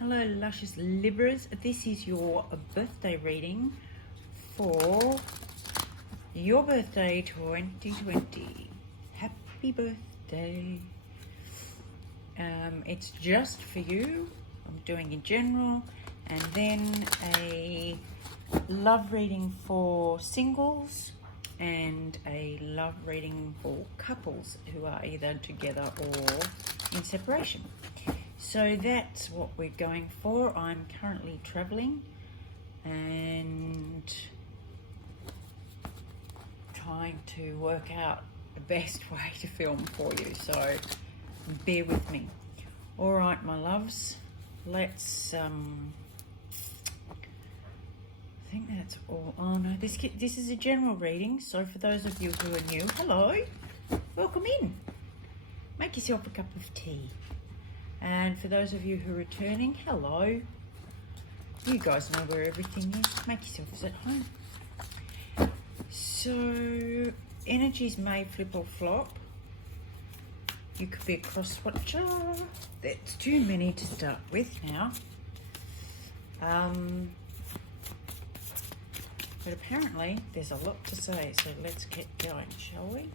Hello, luscious Libras. This is your birthday reading for your birthday 2020. Happy birthday. It's just for you. I'm doing in general, and then a love reading for singles and a love reading for couples who are either together or in separation. So that's what we're going for. I'm currently traveling and trying to work out the best way to film for you, so bear with me. All right, my loves, let's I think that's all. Oh no, this is a general reading, so for those of you who are new, hello, welcome in. Make yourself a cup of tea. And for those of you who are returning, hello. You guys know where everything is. Make yourselves at home. So, energies may flip or flop. You could be a cross-watcher. That's too many to start with now. But apparently there's a lot to say, so let's get going, shall we?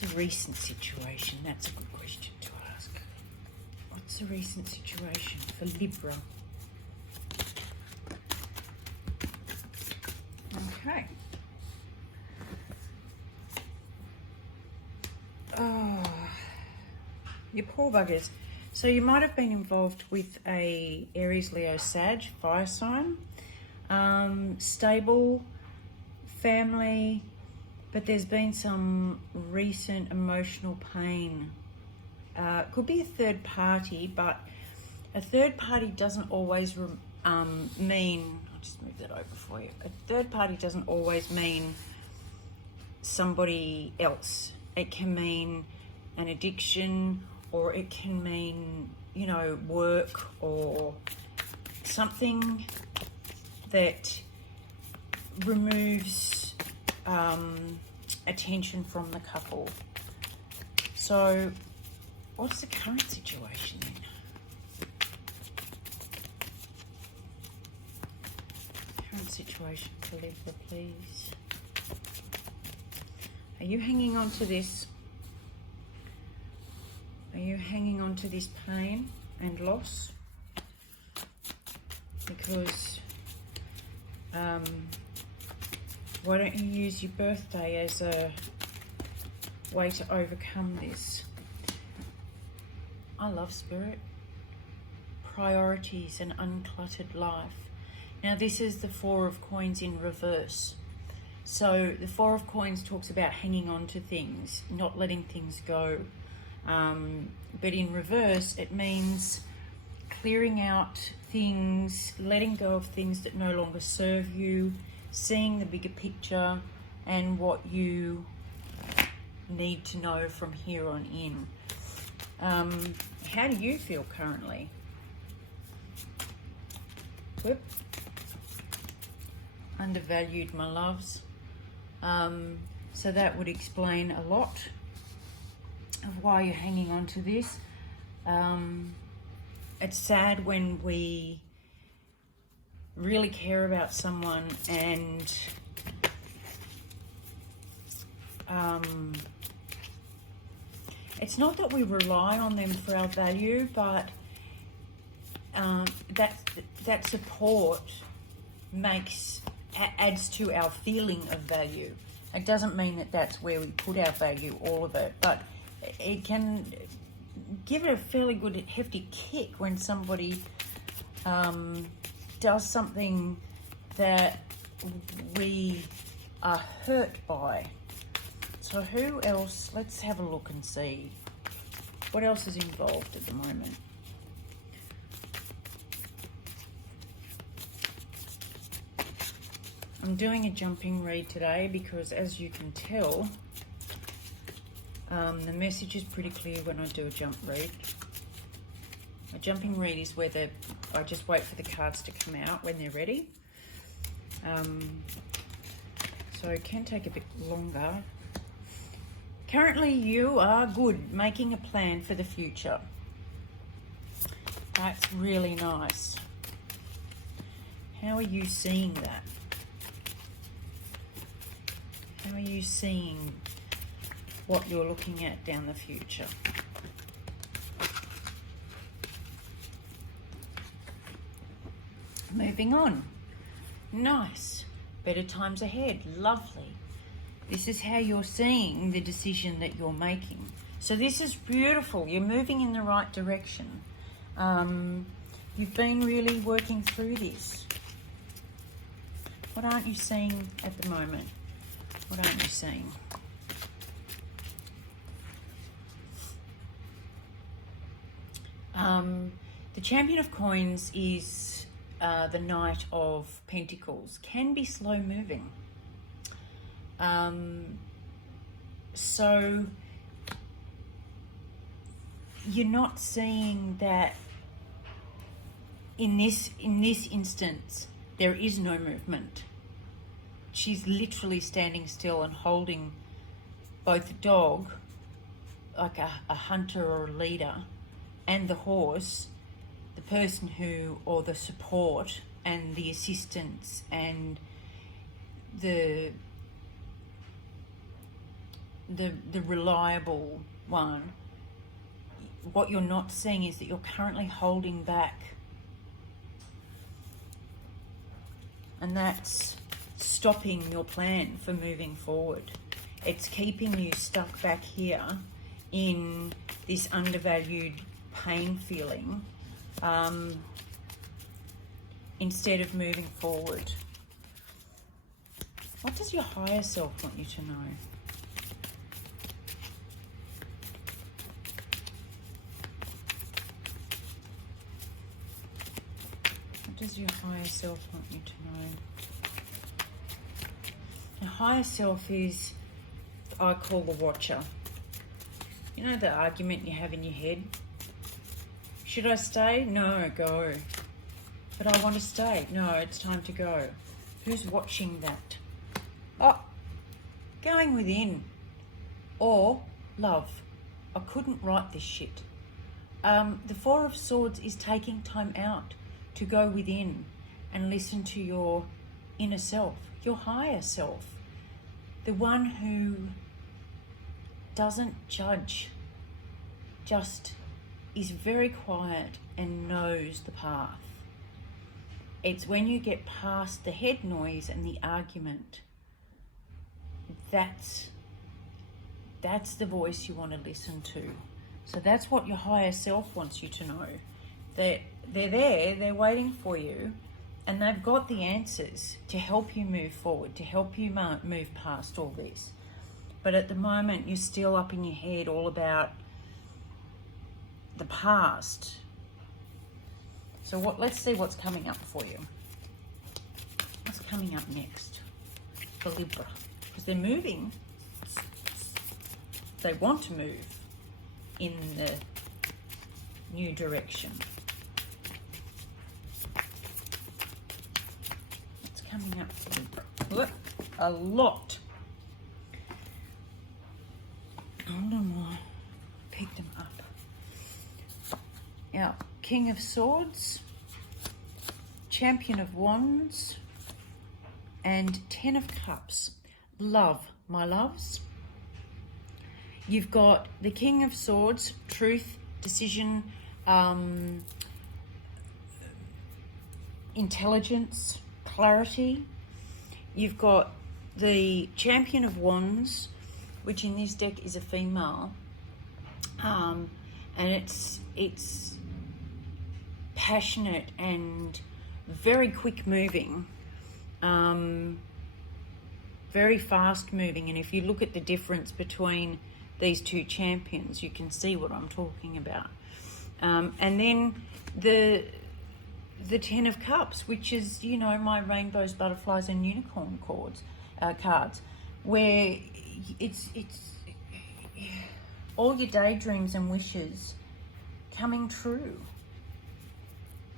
The recent situation, that's a good question to ask. What's the recent situation for Libra? Okay. Oh, you poor buggers. So you might have been involved with a Aries, Leo, Sag fire sign. Stable family, but there's been some recent emotional pain. Could be a third party, but a third party doesn't always mean, I'll just move that over for you. A third party doesn't always mean somebody else. It can mean an addiction, or it can mean, you know, work or something that removes attention from the couple. So what's the current situation then? Current situation for Libra, please. Are you hanging on to this? Are you hanging on to this pain and loss? Because why don't you use your birthday as a way to overcome this? I love spirit. Priorities and uncluttered life. Now this is the Four of Coins in reverse. So the Four of Coins talks about hanging on to things, not letting things go. But in reverse, it means clearing out things, letting go of things that no longer serve you, seeing the bigger picture and what you need to know from here on in. How do you feel currently? Whoop. Undervalued, my loves. So that would explain a lot of why you're hanging on to this. It's sad when we really care about someone and it's not that we rely on them for our value, but that support adds to our feeling of value. It doesn't mean that that's where we put our value, all of it, but it can give it a fairly good hefty kick when somebody does something that we are hurt by. So who else? Let's have a look and see what else is involved at the moment. I'm doing a jumping read today because, as you can tell, the message is pretty clear when I do a jump read. A jumping read is where I just wait for the cards to come out when they're ready. so it can take a bit longer. Currently, you are good, making a plan for the future. That's really nice. How are you seeing that? How are you seeing what you're looking at down the future? Moving on. Nice. Better times ahead. Lovely. This is how you're seeing the decision that you're making. So this is beautiful. You're moving in the right direction. You've been really working through this. What aren't you seeing at the moment? What aren't you seeing? The Champion of Coins is the Knight of Pentacles. Can be slow moving. So you're not seeing that in this instance there is no movement. She's literally standing still and holding both the dog, like a hunter or a leader, and the horse, the person who, or the support and the assistance and the reliable one. What you're not seeing is that you're currently holding back, and that's stopping your plan for moving forward. It's keeping you stuck back here in this undervalued pain feeling, instead of moving forward. What does your higher self want you to know? What does your higher self want you to know? Your higher self is, I call the watcher. You know the argument you have in your head? Should I stay? No, go. But I want to stay. No, it's time to go. Who's watching that? Oh, going within. Or love. I couldn't write this shit. The Four of Swords is taking time out to go within and listen to your inner self, your higher self, the one who doesn't judge, just is very quiet and knows the path. It's when you get past the head noise and the argument, that's the voice you want to listen to. So that's what your higher self wants you to know. They're there, they're waiting for you, and they've got the answers to help you move forward, to help you move past all this. But at the moment, you're still up in your head all about the past. So let's see what's coming up for you. What's coming up next for Libra? Because they're moving. They want to move in the new direction. What's coming up for Libra? Look, a lot. Hold on while I pick them up. Now, King of Swords, Champion of Wands, and Ten of Cups. Love, my loves. You've got the King of Swords, truth, decision, intelligence, clarity. You've got the Champion of Wands, which in this deck is a female, and it's passionate and very quick moving, very fast moving. And if you look at the difference between these two champions, you can see what I'm talking about. And then the Ten of Cups, which is, you know, my rainbows, butterflies, and unicorn cards, where it's all your daydreams and wishes coming true.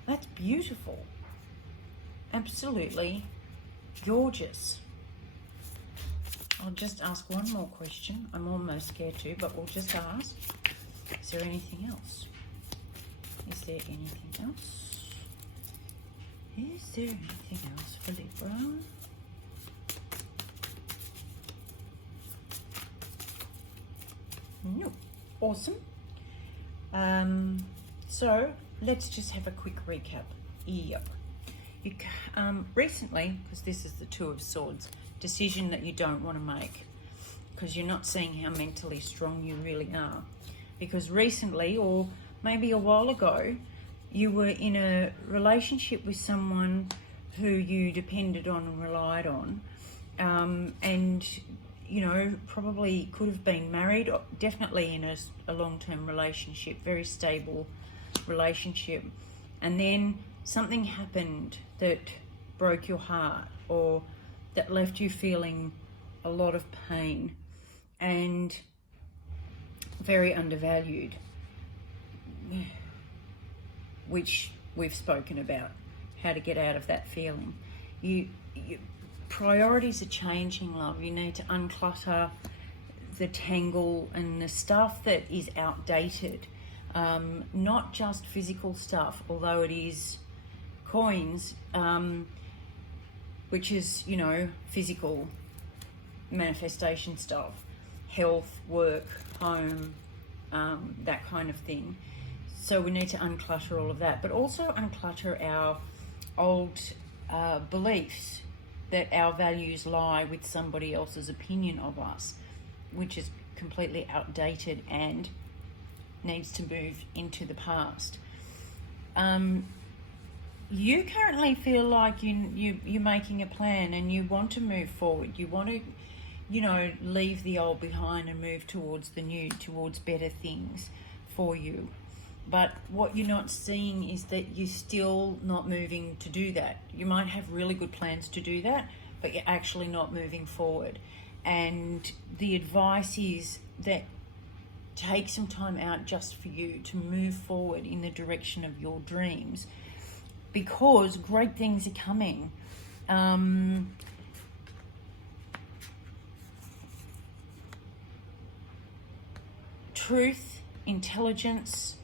That's beautiful. Absolutely gorgeous. I'll just ask one more question. I'm almost scared to, but we'll just ask. Is there anything else? Is there anything else? Is there anything else for Libra? No. Awesome. So let's just have a quick recap. Yep. Recently, because this is the Two of Swords, decision that you don't want to make because you're not seeing how mentally strong you really are. Because recently, or maybe a while ago, you were in a relationship with someone who you depended on and relied on, and you know, probably could have been married, or definitely in a long-term relationship, very stable relationship, and then something happened that broke your heart or that left you feeling a lot of pain and very undervalued, which we've spoken about, how to get out of that feeling. Priorities are changing, love. You need to unclutter the tangle and the stuff that is outdated. Not just physical stuff, although it is coins, which is, you know, physical manifestation stuff, health, work, home, that kind of thing. So we need to unclutter all of that, but also unclutter our old beliefs that our values lie with somebody else's opinion of us, which is completely outdated and needs to move into the past. You currently feel like you're making a plan and you want to move forward. You want to, you know, leave the old behind and move towards the new, towards better things for you. But what you're not seeing is that you're still not moving to do that. You might have really good plans to do that, but you're actually not moving forward. And the advice is that take some time out just for you to move forward in the direction of your dreams, because great things are coming. Truth, intelligence,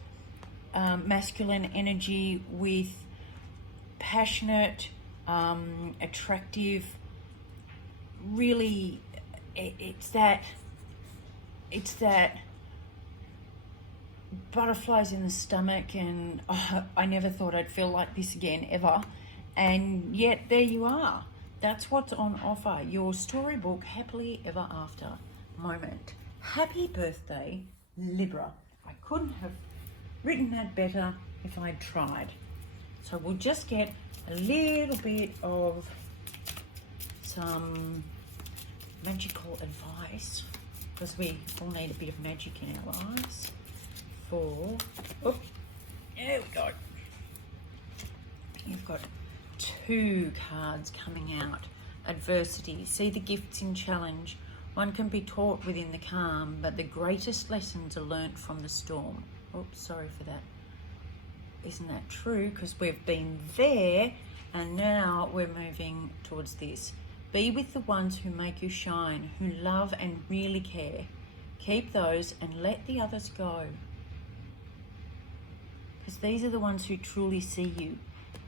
masculine energy with passionate, attractive, really, it's that butterflies in the stomach, and I never thought I'd feel like this again ever, and yet there you are. That's what's on offer, your storybook happily ever after moment. Happy birthday, Libra. I couldn't have written that better if I'd tried. So we'll just get a little bit of some magical advice, because we all need a bit of magic in our lives. There we go. You've got 2 cards coming out. Adversity. See the gifts in challenge. One can be taught within the calm, but the greatest lessons are learnt from the storm. Oops, sorry for that. Isn't that true? Because we've been there and now we're moving towards this. Be with the ones who make you shine, who love and really care. Keep those and let the others go. Because these are the ones who truly see you.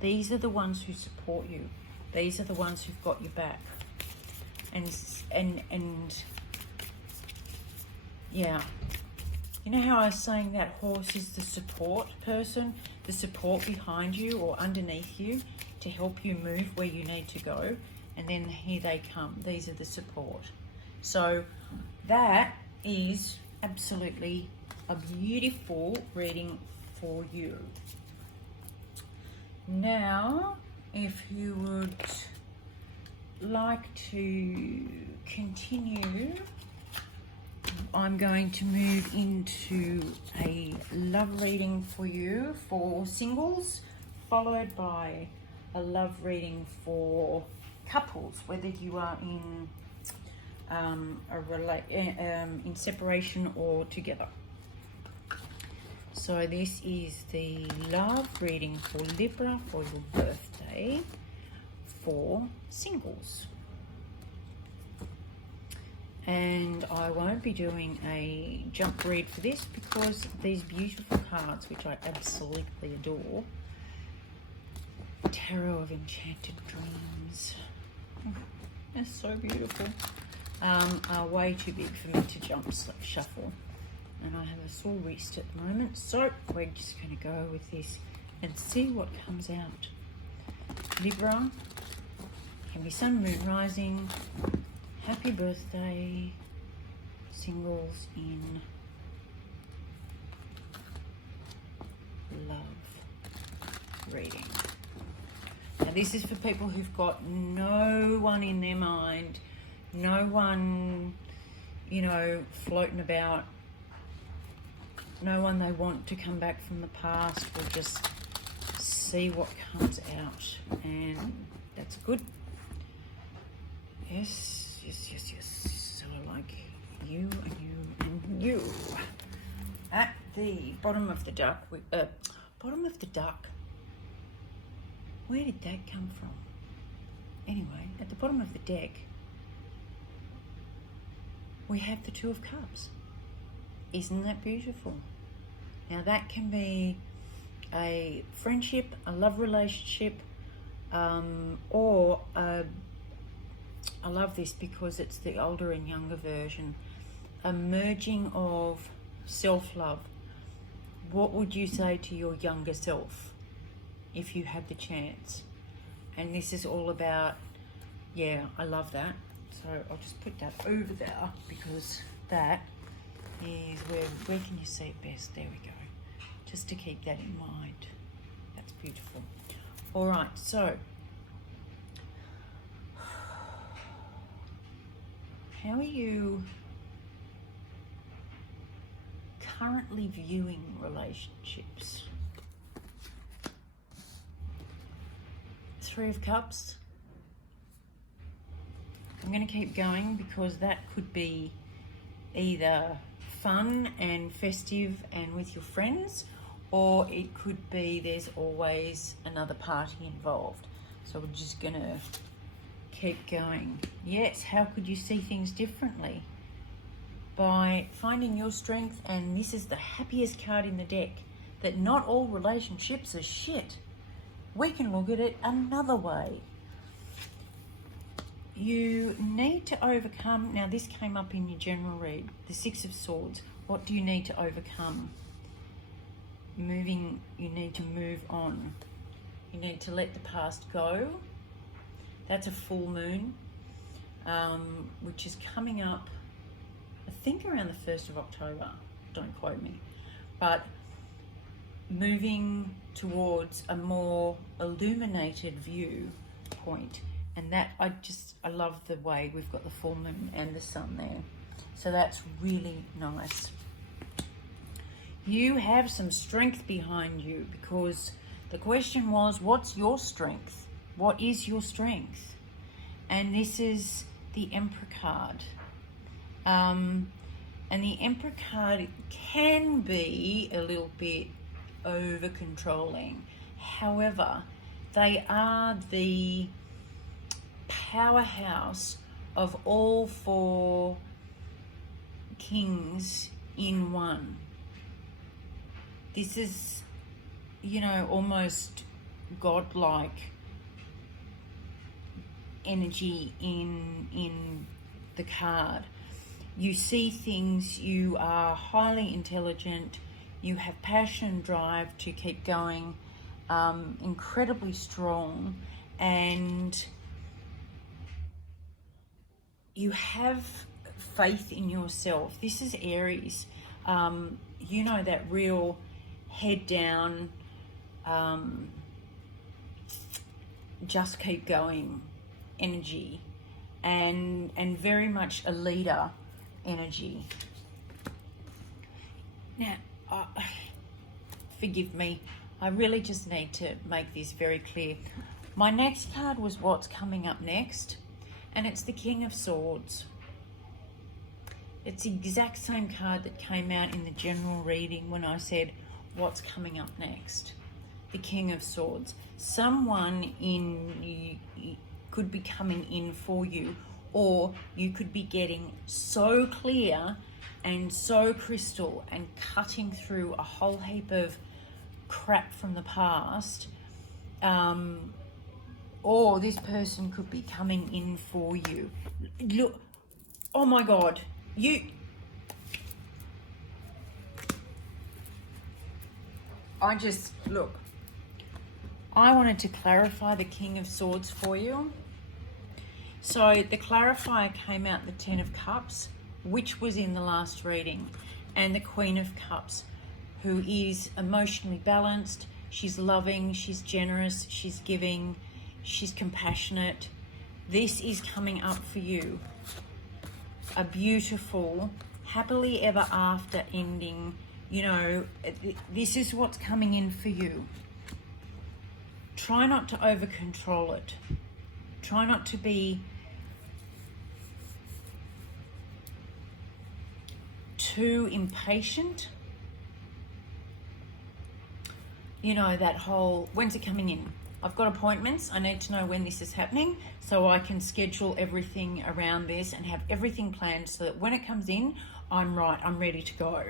These are the ones who support you. These are the ones who've got your back. And yeah. You know how I was saying that horse is the support person, the support behind you or underneath you to help you move where you need to go, and then here they come. These are the support. So that is absolutely a beautiful reading for you. Now, if you would like to continue, I'm going to move into a love reading for you for singles, followed by a love reading for couples, whether you are in in separation or together. So this is the love reading for Libra for your birthday for singles. And I won't be doing a jump read for this because these beautiful cards, which I absolutely adore, Tarot of Enchanted Dreams, they're so beautiful, are way too big for me to jump shuffle. And I have a sore wrist at the moment, so we're just going to go with this and see what comes out. Libra, can be sun, moon, rising, happy birthday, singles in love reading. Now this is for people who've got no one in their mind, no one, you know, floating about, no one they want to come back from the past. We'll just see what comes out, and that's good. Yes, yes, yes, yes. So I like you and you and you. At the bottom of the duck, bottom of the duck. Where did that come from? Anyway, at the bottom of the deck, we have the Two of Cups. Isn't that beautiful? Now that can be a friendship, a love relationship, or I love this because it's the older and younger version, a merging of self-love. What would you say to your younger self if you had the chance? And this is all about, yeah, I love that. So I'll just put that over there because that is where can you see it best? There we go. Just to keep that in mind. That's beautiful. All right, so how are you currently viewing relationships? Three of Cups. I'm going to keep going because that could be either fun and festive and with your friends, or it could be there's always another party involved. So we're just going to keep going. Yes, how could you see things differently? By finding your strength, and this is the happiest card in the deck, that not all relationships are shit. We can look at it another way. You need to overcome, now this came up in your general read, the Six of Swords. What do you need to overcome? You need to move on. You need to let the past go. That's a full moon, which is coming up, I think around the 1st of October, don't quote me, but moving towards a more illuminated viewpoint. And that, I love the way we've got the full moon and the sun there. So that's really nice. You have some strength behind you because the question was, what's your strength? What is your strength? And this is the Emperor card. And the Emperor card can be a little bit over-controlling. However, they are the powerhouse of all four kings in one. This is, you know, almost godlike energy in the card. You see things, you are highly intelligent, you have passion and drive to keep going, incredibly strong, and you have faith in yourself. This is Aries. You know, that real head down, just keep going energy, and very much a leader energy. Now, forgive me, I really just need to make this very clear. My next card was what's coming up next, and it's the King of Swords. It's the exact same card that came out in the general reading when I said what's coming up next. The King of Swords. Someone could be coming in for you, or you could be getting so clear and so crystal and cutting through a whole heap of crap from the past, or this person could be coming in for you. Look, oh my God, I wanted to clarify the King of Swords for you. So the clarifier came out the Ten of Cups, which was in the last reading, and the Queen of Cups, who is emotionally balanced. She's loving, she's generous, she's giving, she's compassionate. This is coming up for you. A beautiful, happily ever after ending. You know, this is what's coming in for you. Try not to over control it. Try not to be too impatient. You know, that whole, when's it coming in? I've got appointments. I need to know when this is happening so I can schedule everything around this and have everything planned so that when it comes in, I'm right, I'm ready to go.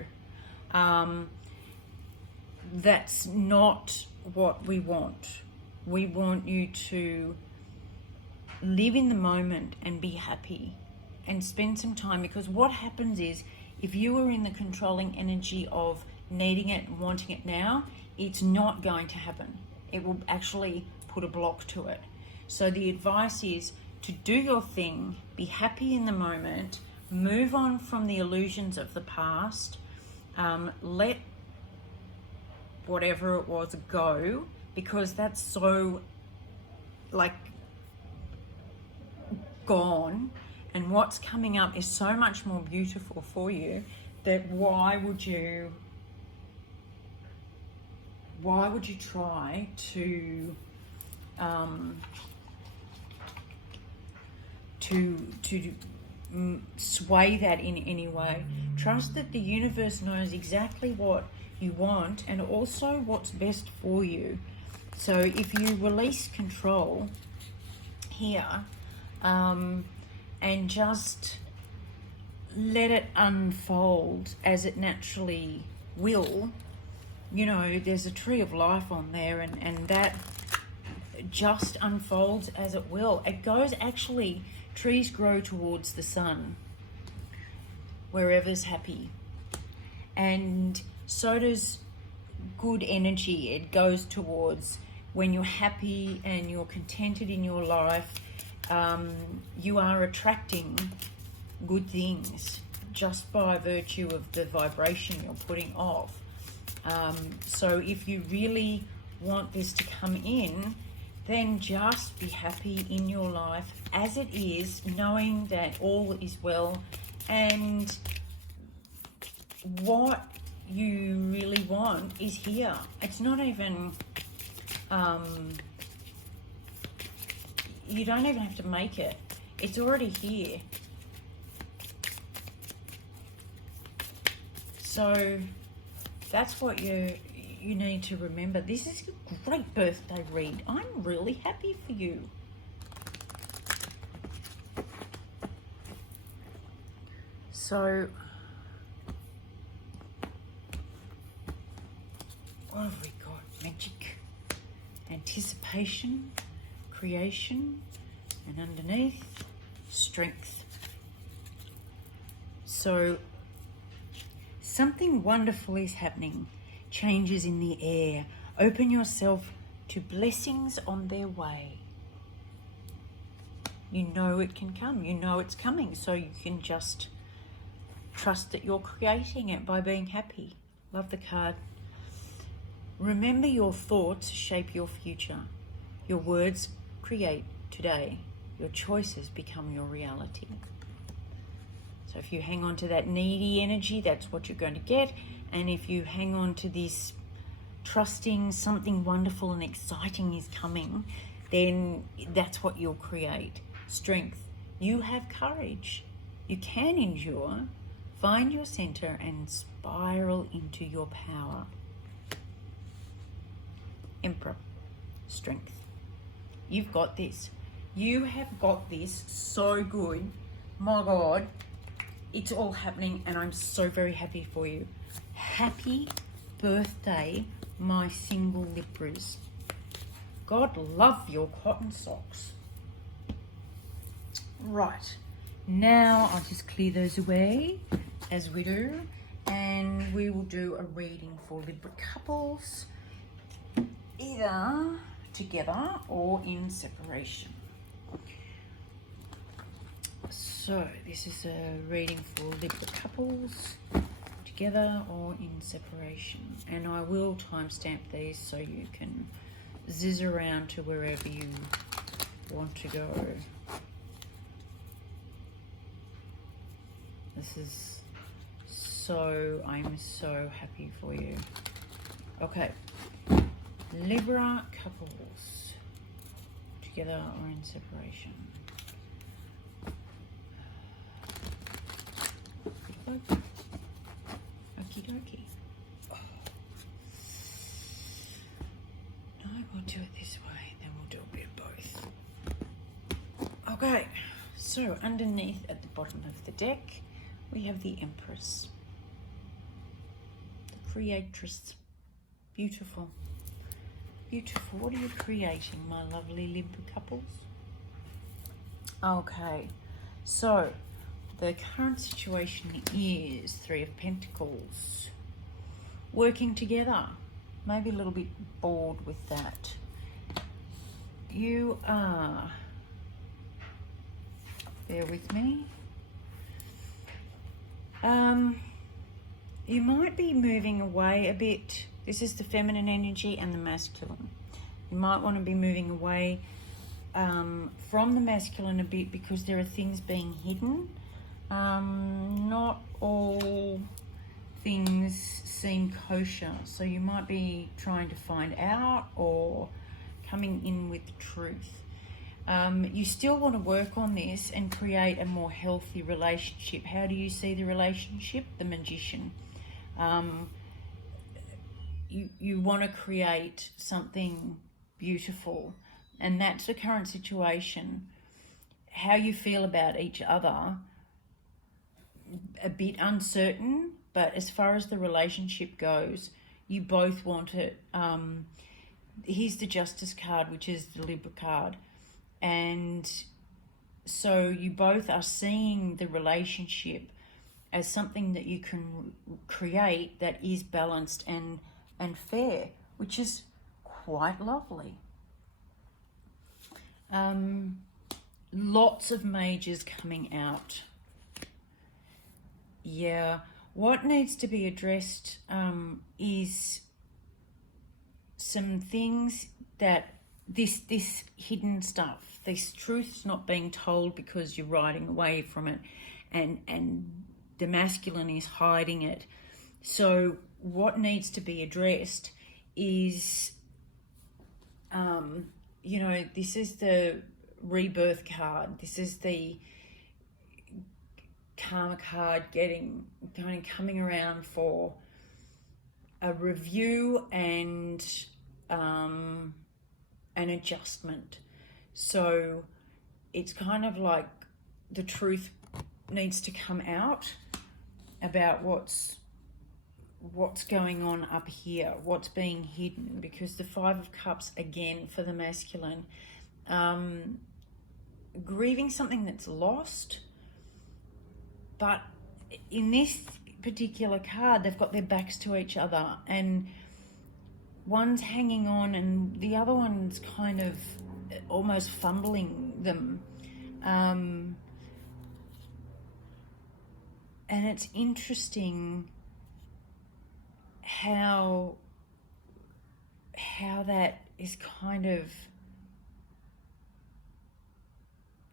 That's not what we want. We want you to live in the moment and be happy and spend some time, because what happens is if you are in the controlling energy of needing it and wanting it now, it's not going to happen. It will actually put a block to it. So the advice is to do your thing, be happy in the moment, move on from the illusions of the past, let whatever it was go, because that's so like gone, and what's coming up is so much more beautiful for you that why would you try to sway that in any way? Trust that the universe knows exactly what you want and also what's best for you. So if you release control here, and just let it unfold as it naturally will, you know, there's a tree of life on there, and that just unfolds as it will. It goes, actually, trees grow towards the sun, wherever's happy. And so does good energy. It goes towards when you're happy and you're contented in your life. You are attracting good things just by virtue of the vibration you're putting off. So if you really want this to come in, then just be happy in your life as it is, knowing that all is well, and what you really want is here. It's not even, you don't even have to make it. It's already here. So that's what you need to remember. This is a great birthday read. I'm really happy for you. So what have we got? Magic, anticipation, creation, and underneath, strength. So something wonderful is happening. Changes in the air. Open yourself to blessings on their way. You know it can come. You know it's coming. So you can just trust that you're creating it by being happy. Love the card. Remember, your thoughts shape your future. Your words create today. Your choices become your reality. So if you hang on to that needy energy, that's what you're going to get. And if you hang on to this trusting something wonderful and exciting is coming, then that's what you'll create. Strength. You have courage. You can endure. Find your center and spiral into your power. Emperor. Strength. You've got this. You have got this so good. My God, it's all happening and I'm so very happy for you. Happy birthday, my single Libras. God love your cotton socks. Right, now I'll just clear those away as we do, and we will do a reading for Libra couples, either together or in separation. So this is a reading for Libra couples, together or in separation. And I will timestamp these so you can zizz around to wherever you want to go. This is I'm so happy for you. Okay, Libra couples, together or in separation. Okie dokie. Oh. No, we'll do it this way, then we'll do a bit of both. Okay, so underneath at the bottom of the deck, we have the Empress, the Creatress. Beautiful. Beautiful. What are you creating, my lovely Libra couples? Okay, so the current situation is Three of Pentacles. Working together. Maybe a little bit bored with that. You are, bear with me. You might be moving away a bit. This is the feminine energy and the masculine. You might want to be moving away from the masculine a bit because there are things being hidden. Not all things seem kosher, so you might be trying to find out or coming in with the truth. You still want to work on this and create a more healthy relationship. How do you see the relationship? The Magician. You want to create something beautiful, and that's the current situation. How you feel about each other, a bit uncertain, but as far as the relationship goes, you both want it. Here's the Justice card, which is the Libra card. And so you both are seeing the relationship as something that you can create that is balanced and fair, which is quite lovely. Lots of majors coming out. Yeah, what needs to be addressed is some things that this hidden stuff, this truth's not being told because you're riding away from it, and the masculine is hiding it. So what needs to be addressed is, this is the rebirth card. This is the karma card coming around for a review and an adjustment. So it's kind of like the truth needs to come out about what's going on up here, what's being hidden, because the Five of Cups, again, for the masculine, grieving something that's lost. But in this particular card, they've got their backs to each other, and one's hanging on and the other one's kind of almost fumbling them. And it's interesting how that is kind of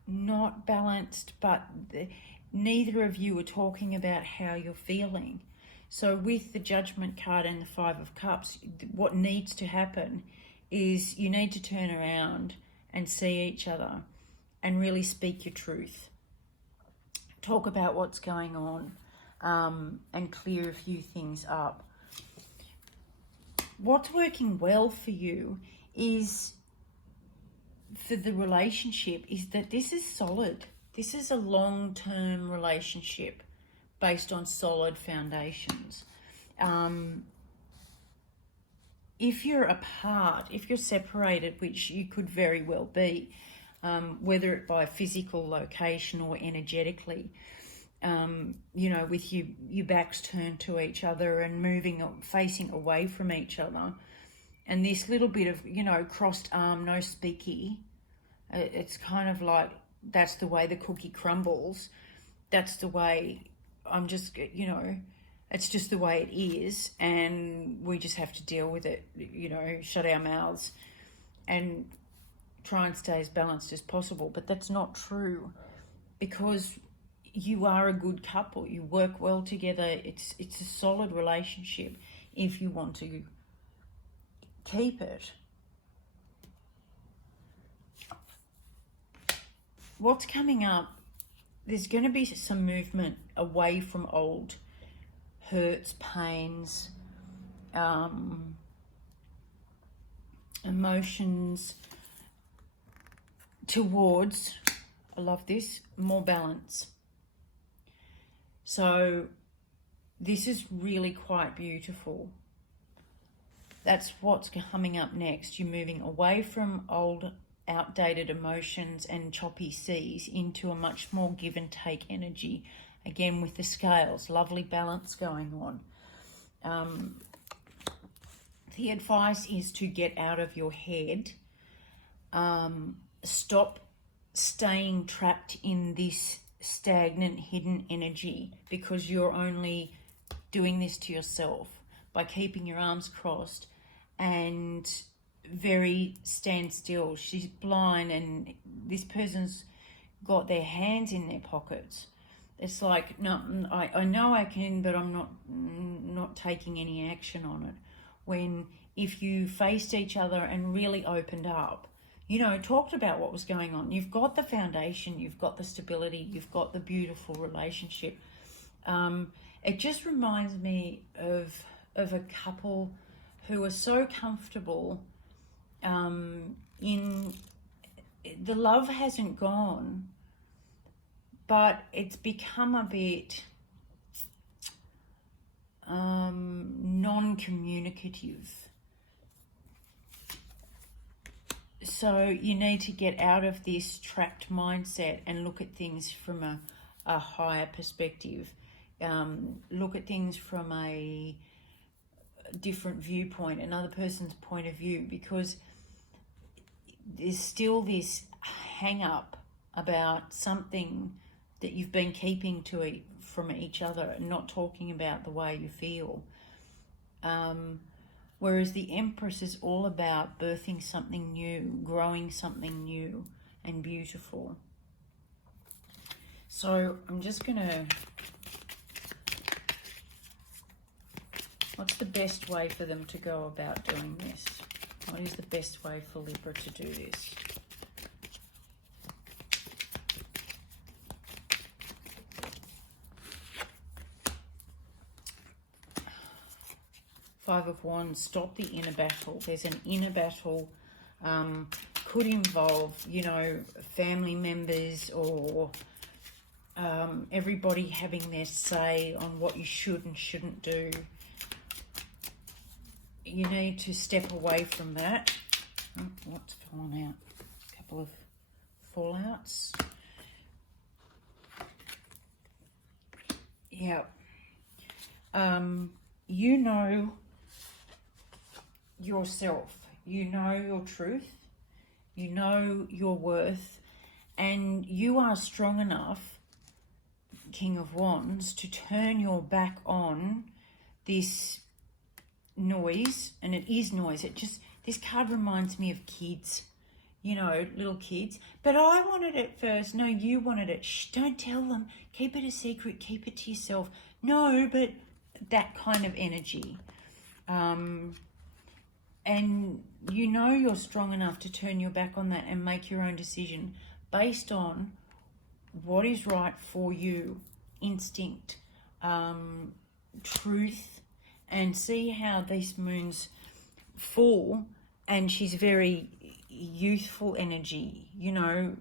not balanced, but neither of you are talking about how you're feeling. So with the Judgment card and the Five of Cups, what needs to happen is you need to turn around and see each other and really speak your truth. Talk about what's going on, and clear a few things up. What's working well for you is for the relationship is that this is solid. This is a long-term relationship based on solid foundations. If you're apart, if you're separated, which you could very well be, whether it by physical location or energetically, with your backs turned to each other and facing away from each other, and this little bit of, crossed arm, no speaky, it's kind of like, that's the way the cookie crumbles. That's the way it's just the way it is, and we just have to deal with it, shut our mouths and try and stay as balanced as possible. But that's not true, because you are a good couple. You work well together. It's a solid relationship if you want to keep it. What's coming up, there's going to be some movement away from old hurts, pains, emotions, towards, I love this, more balance. So this is really quite beautiful. That's what's coming up next. You're moving away from old, outdated emotions and choppy seas into a much more give and take energy. Again, with the scales, lovely balance going on. The advice is to get out of your head. Stop staying trapped in this stagnant, hidden energy, because you're only doing this to yourself by keeping your arms crossed and very stand still. She's blind and this person's got their hands in their pockets. It's like, no, I know I can, but I'm not taking any action on it. When if you faced each other and really opened up, talked about what was going on, you've got the foundation, you've got the stability, you've got the beautiful relationship. It just reminds me of a couple who are so comfortable. In the love hasn't gone, but it's become a bit non-communicative. So you need to get out of this trapped mindset and look at things from a higher perspective. Look at things from a different viewpoint, another person's point of view, because there's still this hang up about something that you've been keeping from each other and not talking about the way you feel. Whereas the Empress is all about birthing something new, growing something new and beautiful. So I'm just going to... What's the best way for them to go about doing this? What is the best way for Libra to do this? Five of Wands, stop the inner battle. There's an inner battle, could involve, family members or everybody having their say on what you should and shouldn't do. You need to step away from that. Oh, what's fallen out? A couple of fallouts. Yeah. You know yourself. You know your truth. You know your worth. And you are strong enough, King of Wands, to turn your back on this noise. And it is noise. This card reminds me of kids, little kids. But I wanted it first. No, you wanted it. Shh, don't tell them. Keep it a secret. Keep it to yourself. No, but that kind of energy. And you're strong enough to turn your back on that and make your own decision based on what is right for you, instinct, truth, and see how these moons fall. And she's very youthful energy, you know,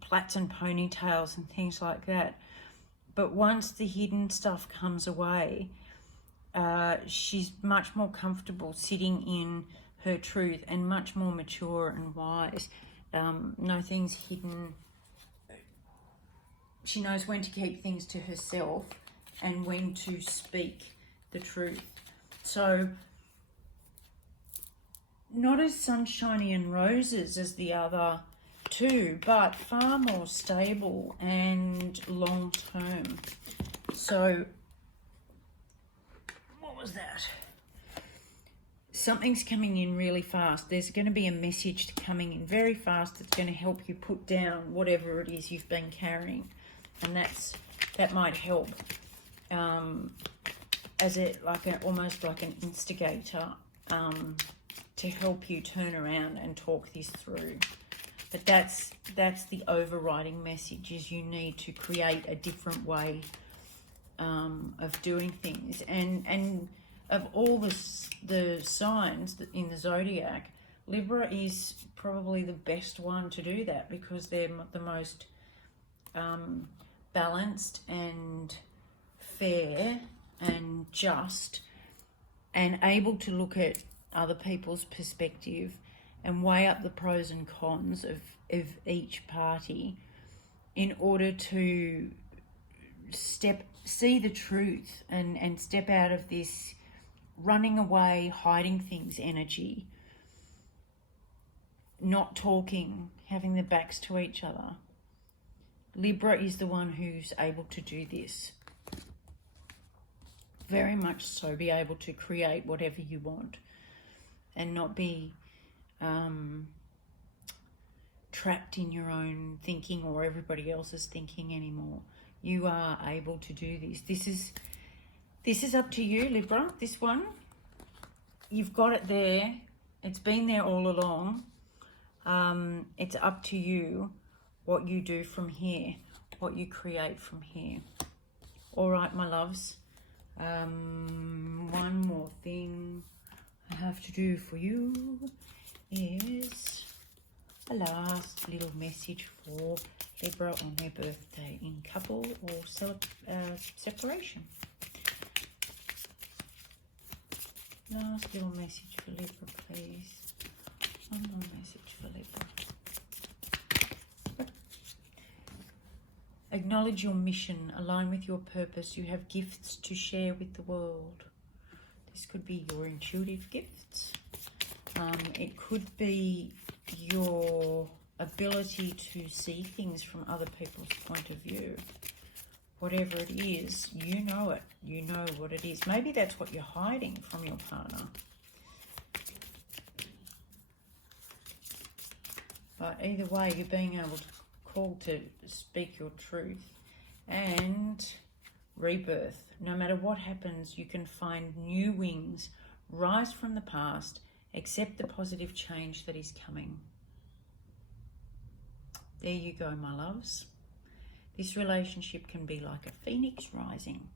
plaits and ponytails and things like that. But once the hidden stuff comes away, she's much more comfortable sitting in her truth and much more mature and wise. No things hidden. She knows when to keep things to herself and when to speak the truth. So, not as sunshiny and roses as the other two, but far more stable and long term. So, what was that? Something's coming in really fast. There's going to be a message coming in very fast that's going to help you put down whatever it is you've been carrying, and that might help as almost like an instigator to help you turn around and talk this through. But that's the overriding message: is you need to create a different way of doing things. And of all the signs in the zodiac, Libra is probably the best one to do that, because they're the most balanced and fair and just, and able to look at other people's perspective and weigh up the pros and cons of each party in order to see the truth and step out of this running away, hiding things energy, not talking, having their backs to each other. Libra is the one who's able to do this. Very much so, be able to create whatever you want and not be trapped in your own thinking or everybody else's thinking anymore. You are able to do this. This is up to you, Libra. This one, you've got it there. It's been there all along. It's up to you what you do from here, what you create from here. All right, my loves. One more thing I have to do for you is a last little message for Libra on their birthday, in couple or separation. Last little message for Libra, please. One more message for Libra. Acknowledge your mission. Align with your purpose. You have gifts to share with the world. This could be your intuitive gifts. It could be your ability to see things from other people's point of view. Whatever it is, you know it. You know what it is. Maybe that's what you're hiding from your partner. But either way, you're being able to call to speak your truth and rebirth. No matter what happens, you can find new wings, rise from the past, accept the positive change that is coming. There you go, my loves. This relationship can be like a phoenix rising.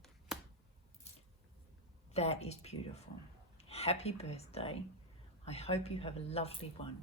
That is beautiful. Happy birthday. I hope you have a lovely one.